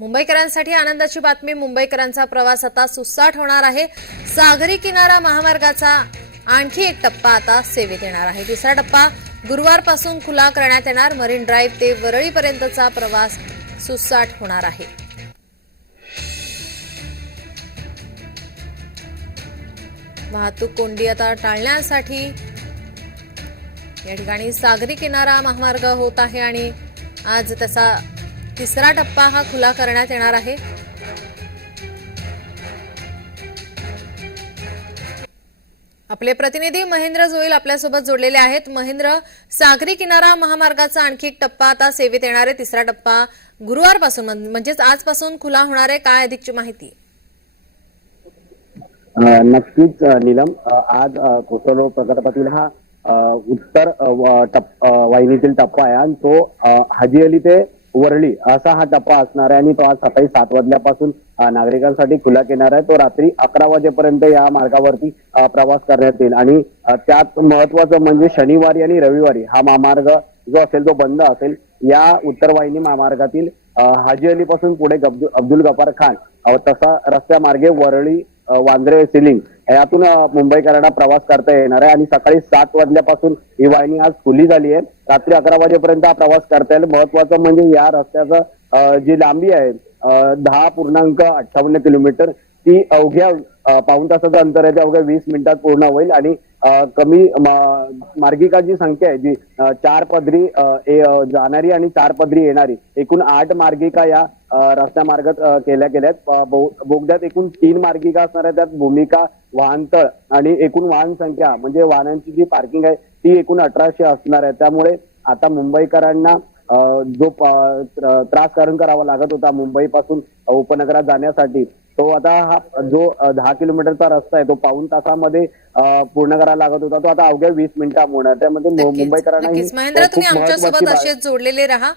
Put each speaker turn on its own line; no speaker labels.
मुंबईकरांसाठी आनंदाची बातमी. मुंबईकरांचा प्रवास आता सुसाट होणार आहे. सागरी किनारा महामार्गाचा आणखी एक टप्पा आता सेवेत येणार आहे. तिसरा टप्पा गुरुवारपासून खुला करण्यात येणार. मरीन ड्राईव्ह ते वरळीपर्यंतचा प्रवास सुसाट होणार आहे. वाहतूक कोंडी आता टाळण्यासाठी या ठिकाणी सागरी किनारा महामार्ग होत आहे आणि आज त्याचा तिसरा टप्पा हा खुला करण्यात येणार आहे. आपले प्रतिनिधी महेंद्र जोईल आपल्यासोबत जोडलेले आहेत. महेंद्र सागरी किनारा महामार्गाचा आणखी एक टप्पा आता सेवेत येणार आहे. तिसरा टप्पा गुरुवारपासून म्हणजेच आजपासून खुला होणार आहे. काय अधिकची माहिती?
नक्कीच नीलम. आज अ, प्रकल्पातील हा उत्तर वाहिनीतील टप्पा आहे. आणि तो हाजी अली ते वरळी असा हा टप्पा असणार आहे आणि तो आज सकाळी सात वाजल्यापासून नागरिकांसाठी खुला केणार आहे. तो रात्री अकरा वाजेपर्यंत या मार्गावरती प्रवास करण्यात येईल. आणि त्यात महत्वाचं म्हणजे शनिवारी आणि रविवारी हा महामार्ग जो असेल तो बंद असेल या उत्तर वाहिनी महामार्गातील हाजी अली पासून पुढे अब्दुल गफार खान तसा रस्त्यामार्गे वरळी वांद्रे सिलिंग यातून मुंबईकरांना प्रवास करता येणार आहे. आणि सकाळी सात वाजल्यापासून ही वाहिनी आज खुली झाली आहे. रात्री अकरा वाजेपर्यंत हा प्रवास करता येईल. महत्वाचं म्हणजे या रस्त्याचं जी लांबी आहे दहा पूर्णांक अठ्ठावन्न किलोमीटर ती अवघ्या पाऊन पाऊण तासाचं अंतर आहे ते अवघ्या वीस मिनिटात पूर्ण होईल आणि कमी मार्गिका जी संख्या आहे जी चार पदरी जाणारी आणि चार पदरी येणारी एकूण आठ मार्गिका या रस्त्या मार्गात केल्या गेल्यात बोगद्यात एकूण तीन मार्गिका असणार आहेत त्यात भूमिका वाहनतळ आणि एकूण वाहन संख्या म्हणजे वाहनांची जी पार्किंग आहे ती एकूण अठराशे असणार आहे. त्यामुळे आता मुंबईकरांना जो त्रास सहन करावा लागत होता मुंबई पासून उपनगरात जाण्यासाठी तो आता हा जो दहा किलोमीटरचा रस्ता आहे तो पाऊण तासामध्ये पूर्ण करायला लागत होता. तो आता अवघ्या वीस मिनिटात होणार. त्यामध्ये मुंबईकरांना
महेंद्र तुम्ही आमच्यासोबत असेच जोडलेले राहा.